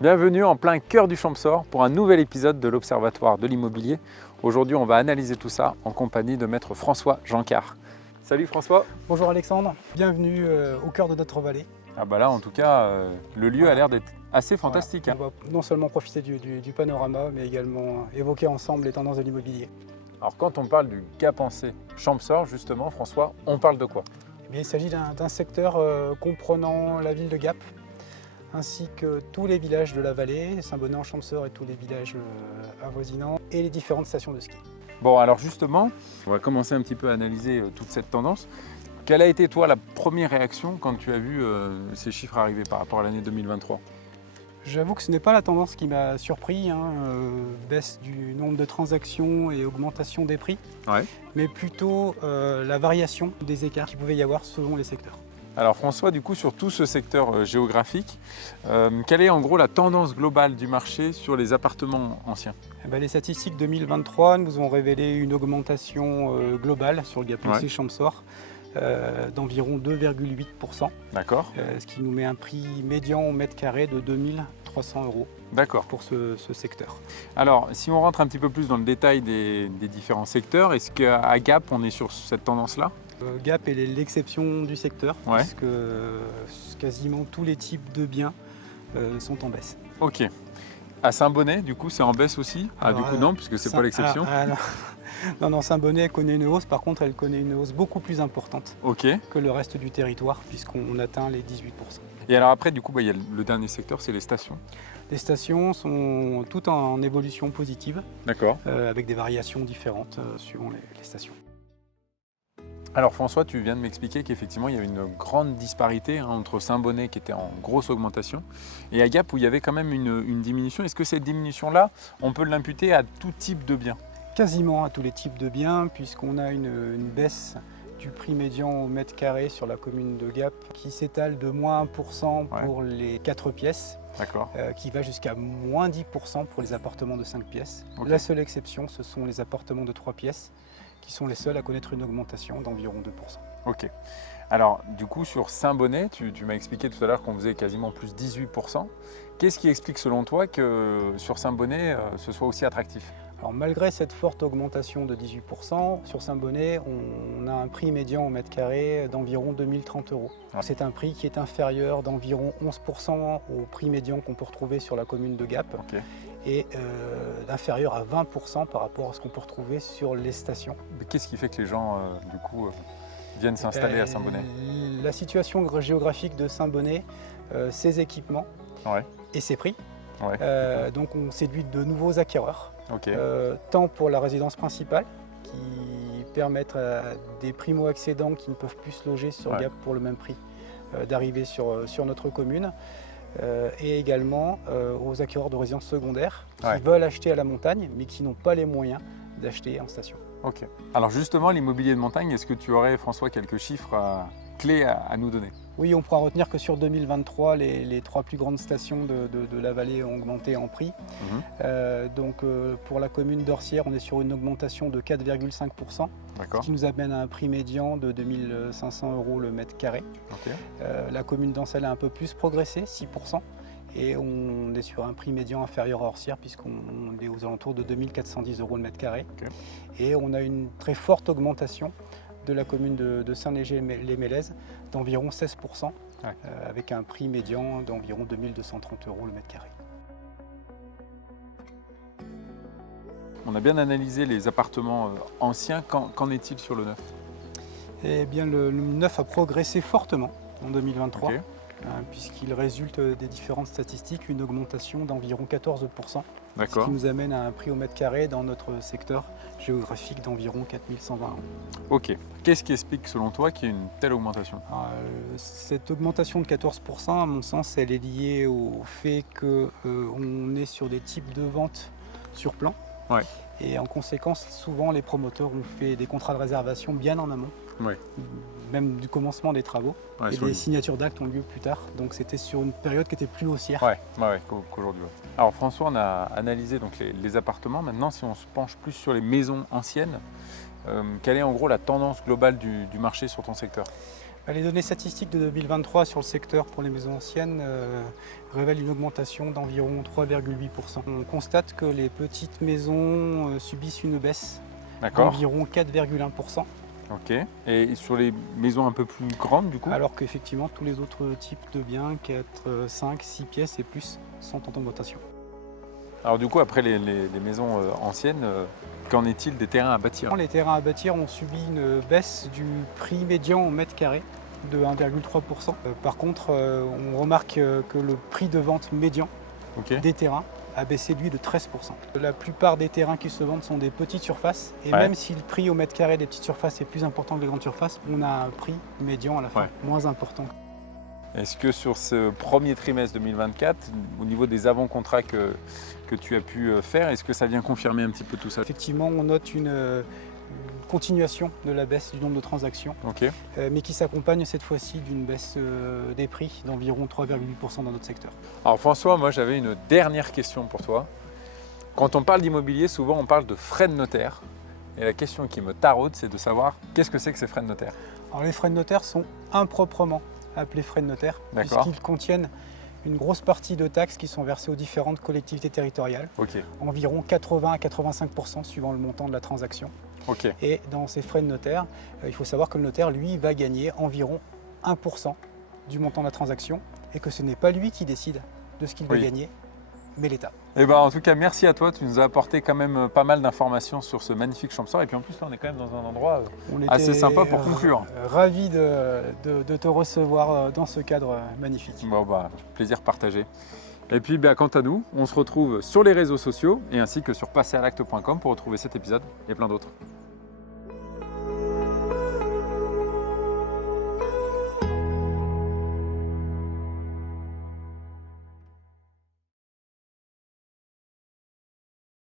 Bienvenue en plein cœur du Champsaur pour un nouvel épisode de l'Observatoire de l'immobilier. Aujourd'hui, on va analyser tout ça en compagnie de maître François Jeancart. Salut François. Bonjour Alexandre, bienvenue au cœur de notre vallée. Ah bah là, en tout cas, le lieu a l'air d'être assez fantastique. Voilà. On va non seulement profiter du panorama, mais également évoquer ensemble les tendances de l'immobilier. Alors quand on parle du Gap-en-C Champsaur, justement, François, on parle de quoi? Eh bien, il s'agit d'un secteur comprenant la ville de Gap, ainsi que tous les villages de la vallée, Saint-Bonnet-en-Champsaur et tous les villages avoisinants, et les différentes stations de ski. Bon, alors justement, on va commencer un petit peu à analyser toute cette tendance. Quelle a été, toi, la première réaction quand tu as vu ces chiffres arriver par rapport à l'année 2023? J'avoue que ce n'est pas la tendance qui m'a surpris, baisse du nombre de transactions et augmentation des prix, Ouais. mais plutôt la variation des écarts qu'il pouvait y avoir selon les secteurs. Alors François, du coup, sur tout ce secteur géographique, quelle est en gros la tendance globale du marché sur les appartements anciens? Eh ben, les statistiques 2023 nous ont révélé une augmentation globale sur le Gap-en-C Champsaur d'environ 2,8%. D'accord. Ce qui nous met un prix médian au mètre carré de 2 300 € D'accord. pour ce secteur. Alors, si on rentre un petit peu plus dans le détail des différents secteurs, est-ce qu'à Gap, on est sur cette tendance-là? Gap est l'exception du secteur, Ouais. puisque quasiment tous les types de biens sont en baisse. Ok. À Saint-Bonnet, du coup, c'est en baisse aussi? Ah, Alors, du coup, non, puisque c'est pas l'exception. Non, Saint-Bonnet connaît une hausse, par contre, elle connaît une hausse beaucoup plus importante Ok. que le reste du territoire, puisqu'on atteint les 18%. Et alors après, du coup, il y a le dernier secteur, c'est les stations. Les stations sont toutes en évolution positive, D'accord. avec des variations différentes suivant les stations. Alors François, tu viens de m'expliquer qu'effectivement il y avait une grande disparité entre Saint-Bonnet qui était en grosse augmentation et à Gap où il y avait quand même une diminution. Est-ce que cette diminution-là, on peut l'imputer à tout type de biens? Quasiment à tous les types de biens, puisqu'on a une baisse du prix médian au mètre carré sur la commune de Gap qui s'étale de moins 1% pour les 4 pièces, D'accord. qui va jusqu'à moins 10% pour les appartements de 5 pièces. Okay. La seule exception, ce sont les appartements de 3 pièces qui sont les seuls à connaître une augmentation d'environ 2%. Ok. Alors du coup sur Saint-Bonnet, tu m'as expliqué tout à l'heure qu'on faisait quasiment plus 18%. Qu'est-ce qui explique selon toi que sur Saint-Bonnet ce soit aussi attractif? Alors malgré cette forte augmentation de 18%, sur Saint-Bonnet, on a un prix médian au mètre carré d'environ 2030 €. Ouais. C'est un prix qui est inférieur d'environ 11% au prix médian qu'on peut retrouver sur la commune de Gap, Ok. et inférieur à 20% par rapport à ce qu'on peut retrouver sur les stations. Mais qu'est-ce qui fait que les gens du coup viennent s'installer à Saint-Bonnet? La situation géographique de Saint-Bonnet, ses équipements Ouais. et ses prix. Ouais. Donc on séduit de nouveaux acquéreurs. Ok. Tant pour la résidence principale, qui permettent à des primo-accédants qui ne peuvent plus se loger sur Gap pour le même prix d'arriver sur notre commune, et également aux acquéreurs de résidence secondaire qui veulent acheter à la montagne mais qui n'ont pas les moyens d'acheter en station. Ok. Alors justement, l'immobilier de montagne, est-ce que tu aurais, François, quelques chiffres clés à nous donner? Oui, on pourra retenir que sur 2023, les 3 plus grandes stations de la vallée ont augmenté en prix. Pour la commune d'Orsières, on est sur une augmentation de 4,5%, ce qui nous amène à un prix médian de 2 500 € le mètre carré. Okay. La commune d'Ancel a un peu plus progressé, 6%, et on est sur un prix médian inférieur à Orsières, puisqu'on est aux alentours de 2 410 € le mètre carré. Okay. Et on a une très forte augmentation de la commune de Saint-Léger-les-Mélèzes d'environ 16%, avec un prix médian d'environ 2 230 € le mètre carré. On a bien analysé les appartements anciens, qu'en est-il sur le neuf? Eh bien, le neuf a progressé fortement en 2023, Okay. Puisqu'il résulte des différentes statistiques une augmentation d'environ 14%, ce D'accord. qui nous amène à un prix au mètre carré dans notre secteur géographique d'environ 4 120 €. Ok. Qu'est-ce qui explique selon toi qu'il y ait une telle augmentation? Cette augmentation de 14%, à mon sens, elle est liée au fait qu'on est sur des types de ventes sur plan. Ouais. Et en conséquence, souvent les promoteurs ont fait des contrats de réservation bien en amont, même du commencement des travaux. Et les signatures d'actes ont lieu plus tard, donc c'était sur une période qui était plus haussière. Qu'aujourd'hui. Alors François, on a analysé donc les appartements. Maintenant, si on se penche plus sur les maisons anciennes, quelle est en gros la tendance globale du marché sur ton secteur? Les données statistiques de 2023 sur le secteur pour les maisons anciennes révèlent une augmentation d'environ 3,8%. On constate que les petites maisons subissent une baisse d'environ 4,1%. Ok. Et sur les maisons un peu plus grandes, du coup? Alors qu'effectivement, tous les autres types de biens, 4, 5, 6 pièces et plus, sont en augmentation. Alors du coup, après les maisons anciennes, qu'en est-il des terrains à bâtir? Les terrains à bâtir ont subi une baisse du prix médian au mètre carré de 1,3%. Par contre, on remarque que le prix de vente médian des terrains a baissé lui de 13%. La plupart des terrains qui se vendent sont des petites surfaces et même si le prix au mètre carré des petites surfaces est plus important que les grandes surfaces, on a un prix médian à la fin moins important. Est-ce que sur ce premier trimestre 2024, au niveau des avant-contrats que tu as pu faire, est-ce que ça vient confirmer un petit peu tout ça? Effectivement, on note une continuation de la baisse du nombre de transactions, mais qui s'accompagne cette fois-ci d'une baisse des prix d'environ 3,8% dans notre secteur. Alors François, moi j'avais une dernière question pour toi. Quand on parle d'immobilier, souvent on parle de frais de notaire. Et la question qui me taraude, c'est de savoir qu'est-ce que c'est que ces frais de notaire? Alors les frais de notaire sont improprement appelés frais de notaire, puisqu'ils contiennent une grosse partie de taxes qui sont versées aux différentes collectivités territoriales, environ 80 à 85% suivant le montant de la transaction. Et dans ces frais de notaire, il faut savoir que le notaire, lui, va gagner environ 1% du montant de la transaction et que ce n'est pas lui qui décide de ce qu'il va gagner, mais l'État. Eh ben, en tout cas, merci à toi. Tu nous as apporté quand même pas mal d'informations sur ce magnifique Champsaur. Et puis en plus, là, on est quand même dans un endroit assez sympa pour conclure. Ravi de te recevoir dans ce cadre magnifique. Bon, plaisir partagé. Et puis, quant à nous, on se retrouve sur les réseaux sociaux et ainsi que sur passeralacte.com pour retrouver cet épisode et plein d'autres.